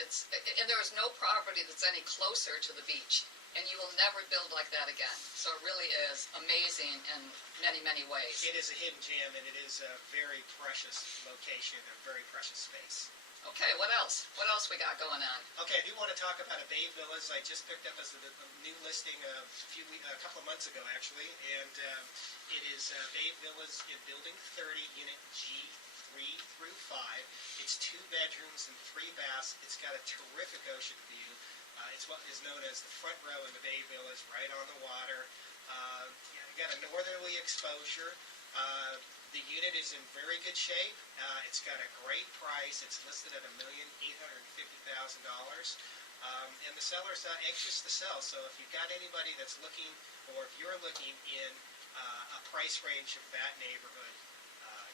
And there is no property that's any closer to the beach, and you will never build like that again. So it really is amazing in many, many ways. It is a hidden gem, and it is a very precious location, a very precious space. Okay, what else? What else we got going on? Okay, I do want to talk about a Bay Villas I just picked up as a new listing a couple of months ago, actually, and it is Bay Villas in Building 30, Unit G3 through 5. It's 2 bedrooms and 3 baths. It's got a terrific ocean view. It's what is known as the front row in the Bay Villas, right on the water. You got a northerly exposure. The unit is in very good shape. It's got a great price. It's listed at $1,850,000. And the seller's anxious to sell. So if you've got anybody that's looking, or if you're looking in a price range of that neighborhood,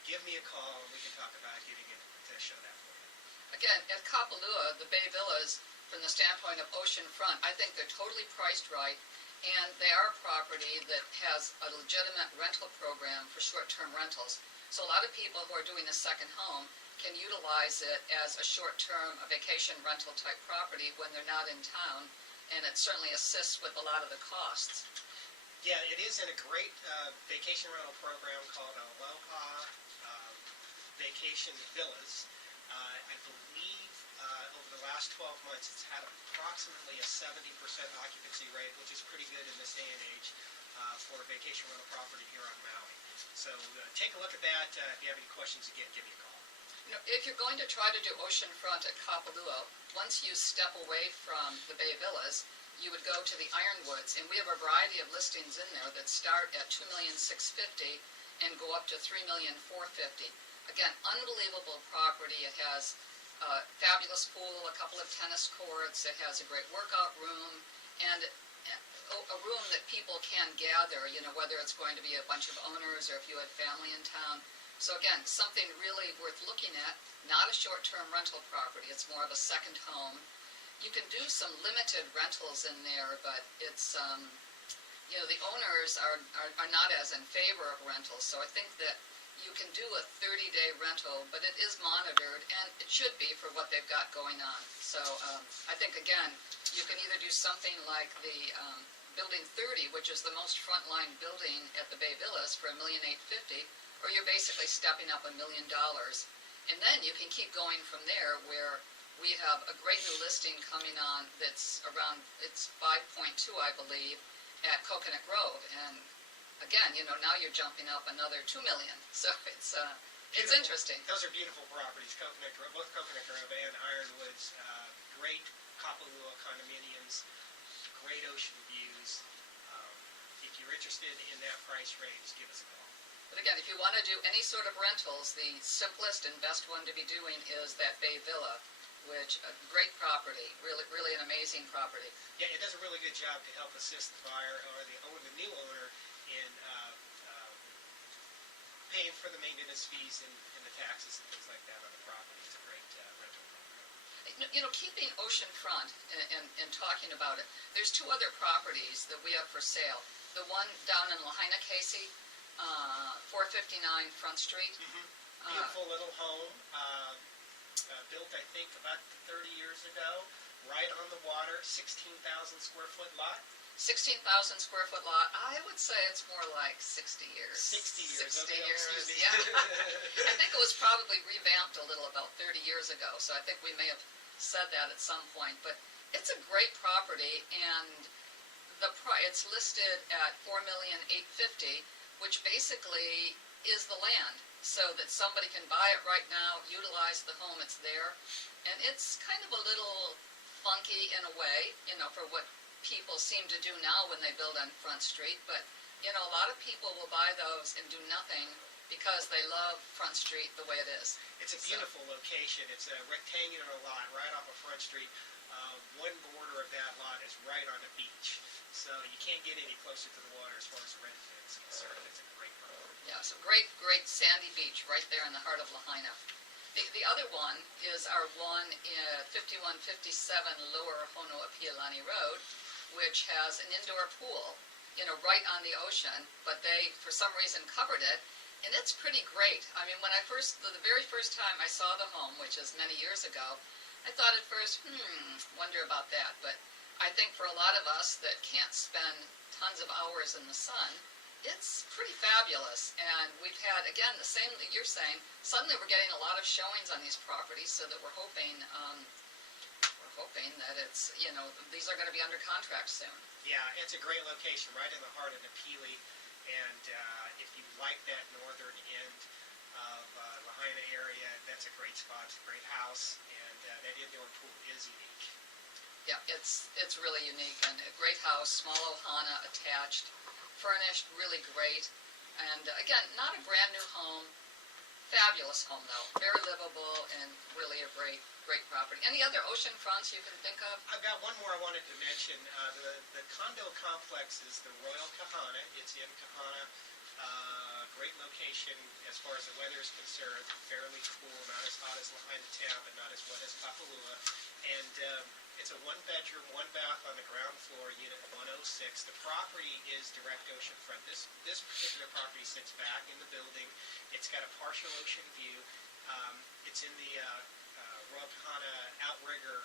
give me a call and we can talk about getting it to show that for you. Again, at Kapalua, the Bay Villas, from the standpoint of oceanfront, I think they're totally priced right. And they are a property that has a legitimate rental program for short-term rentals. So a lot of people who are doing a second home can utilize it as a short-term, a vacation rental type property when they're not in town, and it certainly assists with a lot of the costs. Yeah, it is in a great vacation rental program called Aloha Vacation Villas. I believe over the last 12 months it's had approximately a 70% occupancy rate, which is pretty good in this day and age for a vacation rental property here on Maui. So take a look at that. If you have any questions, again, give me a call. You know, if you're going to try to do oceanfront at Kapalua, once you step away from the Bay Villas, you would go to the Ironwoods, and we have a variety of listings in there that start at $2,650,000 and go up to $3,450,000. Again, unbelievable property. It has a fabulous pool, a couple of tennis courts. It has a great workout room, and a room that people can gather, you know, whether it's going to be a bunch of owners or if you had family in town. So again, something really worth looking at, not a short-term rental property. It's more of a second home. You can do some limited rentals in there, but it's, you know, the owners are not as in favor of rentals. So I think that you can do a 30-day rental, but it is monitored, and it should be for what they've got going on. So I think, again, you can either do something like the Building 30, which is the most frontline building at the Bay Villas for $1,850,000, or you're basically stepping up $1 million. And then you can keep going from there, where we have a great new listing coming on that's around, it's 5.2, I believe, at Coconut Grove. And again, you know, now you're jumping up another $2 million. So it's interesting. Those are beautiful properties, Coconut Grove, both Coconut Grove and Ironwoods. Great Kapalua condominiums, great ocean views. If you're interested in that price range, give us a call. But again, if you want to do any sort of rentals, the simplest and best one to be doing is that Bay Villa, which a great property, really an amazing property. Yeah, it does a really good job to help assist the buyer or the new owner in paying for the maintenance fees and the taxes and things like that on the property. It's a great rental program. You know, keeping oceanfront and talking about it, there's 2 other properties that we have for sale. The one down in Lahaina, Casey, 459 Front Street. Mm-hmm. Beautiful little home, built I think about 30 years ago, right on the water, 16,000 square foot lot. 16,000 square foot lot. I would say it's more like 60 years. 60 years. 60 okay, years, yeah. I think it was probably revamped a little about 30 years ago, so I think we may have said that at some point. But it's a great property, and it's listed at $4,850,000, which basically is the land, so that somebody can buy it right now, utilize the home, it's there. And it's kind of a little funky in a way, you know, for what people seem to do now when they build on Front Street, but you know, a lot of people will buy those and do nothing because they love Front Street the way it is. It's a beautiful location. It's a rectangular lot right off of Front Street. One border of that lot is right on the beach, so you can't get any closer to the water as far as residents concerned. It's a great property. Yeah, so great sandy beach right there in the heart of Lahaina. The other one is our one in 5157 Lower Honoapialani Road, which has an indoor pool, you know, right on the ocean, but they, for some reason, covered it, and it's pretty great. I mean, when the very first time I saw the home, which is many years ago, I thought at first, wonder about that, but I think for a lot of us that can't spend tons of hours in the sun, it's pretty fabulous. And we've had, again, the same that you're saying, suddenly we're getting a lot of showings on these properties, so that we're hoping that it's, these are going to be under contract soon. Yeah, it's a great location, right in the heart of Napili, and if you like that northern end of Lahaina area, that's a great spot. It's a great house, and that indoor pool is unique. Yeah, it's really unique, and a great house, small ohana attached, furnished, really great, and again, not a brand new home, fabulous home though, very livable, and really a great property. Any other ocean fronts you can think of? I've got one more I wanted to mention. The condo complex is the Royal Kahana. It's in Kahana. Great location as far as the weather is concerned. Fairly cool, not as hot as Lahaina town, but not as wet as Kapalua. And it's a one-bedroom, one-bath on the ground floor, unit 106. The property is direct oceanfront. This particular property sits back in the building. It's got a partial ocean view. It's in the Royal Kahana outrigger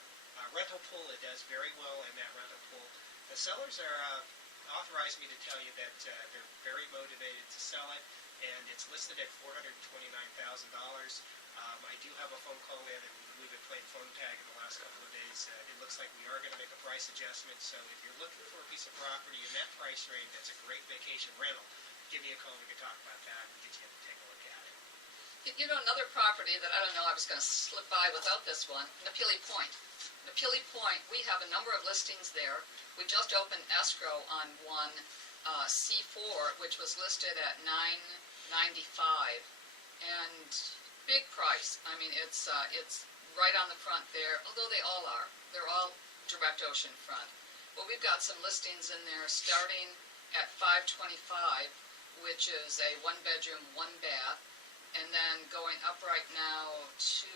rental pool. It does very well in that rental pool. The sellers are authorized me to tell you that they're very motivated to sell it, and it's listed at $429,000. I do have a phone call in, and we've been playing phone tag in the last couple of days. It looks like we are going to make a price adjustment, so if you're looking for a piece of property in that price range, that's a great vacation rental, give me a call. We can talk about that and get you to take a look at it. Another property that I don't know, I was going to slip by without this one, Napili Point. Napili Point, we have a number of listings there. We just opened escrow on one C4, which was listed at $995, and big price. I mean, it's right on the front there, although they all are. They're all direct ocean front. Well, we've got some listings in there starting at $525, which is a one-bedroom, one-bath, and then going up right now to,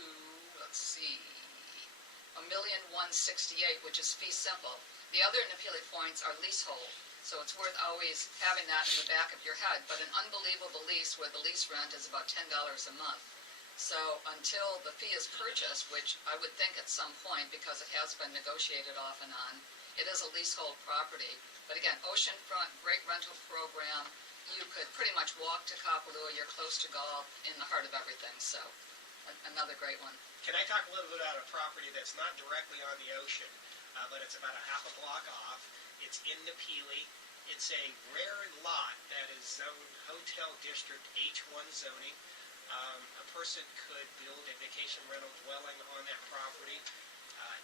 let's see, $1,168,000, which is fee simple. The other Napili points are leasehold, so it's worth always having that in the back of your head, but an unbelievable lease where the lease rent is about $10 a month. So until the fee is purchased, which I would think at some point, because it has been negotiated off and on, it is a leasehold property. But again, oceanfront, great rental program. You could pretty much walk to Kapalua. You're close to golf, in the heart of everything. So another great one. Can I talk a little bit about a property that's not directly on the ocean, but it's about a half a block off? It's in Napili. It's a rare lot that is zoned Hotel District H1 zoning. A person could build a vacation rental dwelling on that property.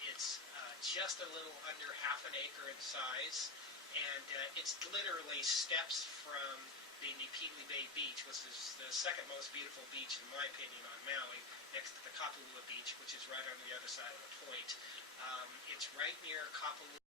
It's just a little under half an acre in size, and it's literally steps from the Napili Bay Beach, which is the second most beautiful beach, in my opinion, on Maui, next to the Kapalua Beach, which is right on the other side of the point. It's right near Kapalua.